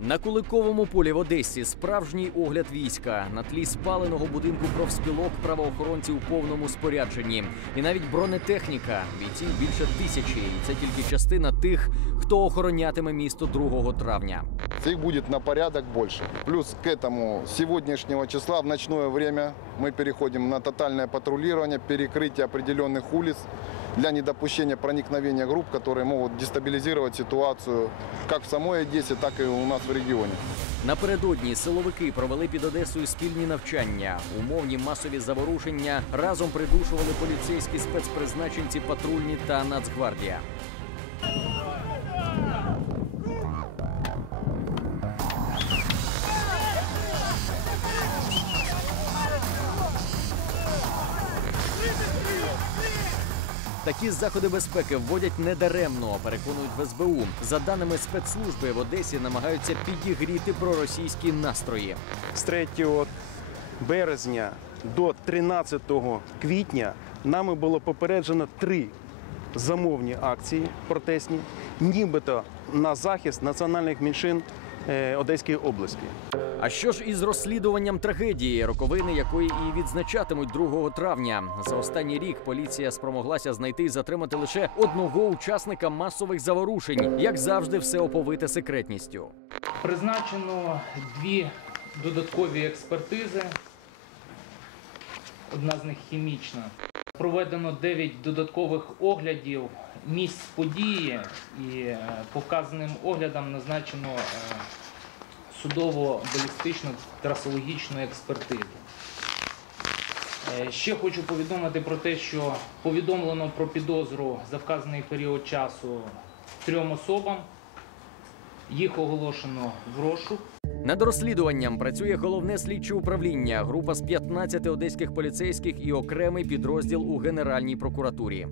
На Куликовому полі в Одесі справжній огляд війська на тлі спаленого будинку профспілок правоохоронці у повному спорядженні. І навіть бронетехніка бійців більше тисячі. І це тільки частина тих, хто охоронятиме місто 2 травня Их будет на порядок больше. Плюс к этому с сегодняшнего числа в ночное время мы переходим на тотальное патрулирование, перекрытие определенных улиц для недопущения проникновения групп, которые могут дестабилизировать ситуацию как в самой Одессе, так и у нас в регионе. Напередодні силовики провели під Одесою спільні навчання. Умовні масові заворушення разом придушували поліцейські спецпризначенці патрульні та Нацгвардія. Такі заходи безпеки вводять недаремно, переконують в СБУ. За даними спецслужби, в Одесі намагаються підігріти проросійські настрої. з 3 березня до 13 квітня нами було попереджено три замовні акції протестні, нібито на захист національних меншин Одеської області. А що ж із розслідуванням трагедії, роковини якої і відзначатимуть 2 травня? За останній рік поліція спромоглася знайти і затримати лише одного учасника масових заворушень, як завжди, все оповите секретністю. Призначено дві додаткові експертизи. Одна з них хімічна. Проведено 9 додаткових оглядів місць події і е, по вказаним оглядам назначено е, судово-балістичну трасологічну експертизу. Е, Ще хочу повідомити про те, що повідомлено про підозру за вказаний період часу трьом особам. Їх оголошено в розшук. Над розслідуванням працює головне слідче управління, група з 15 одеських поліцейських і окремий підрозділ у Генеральній прокуратурі.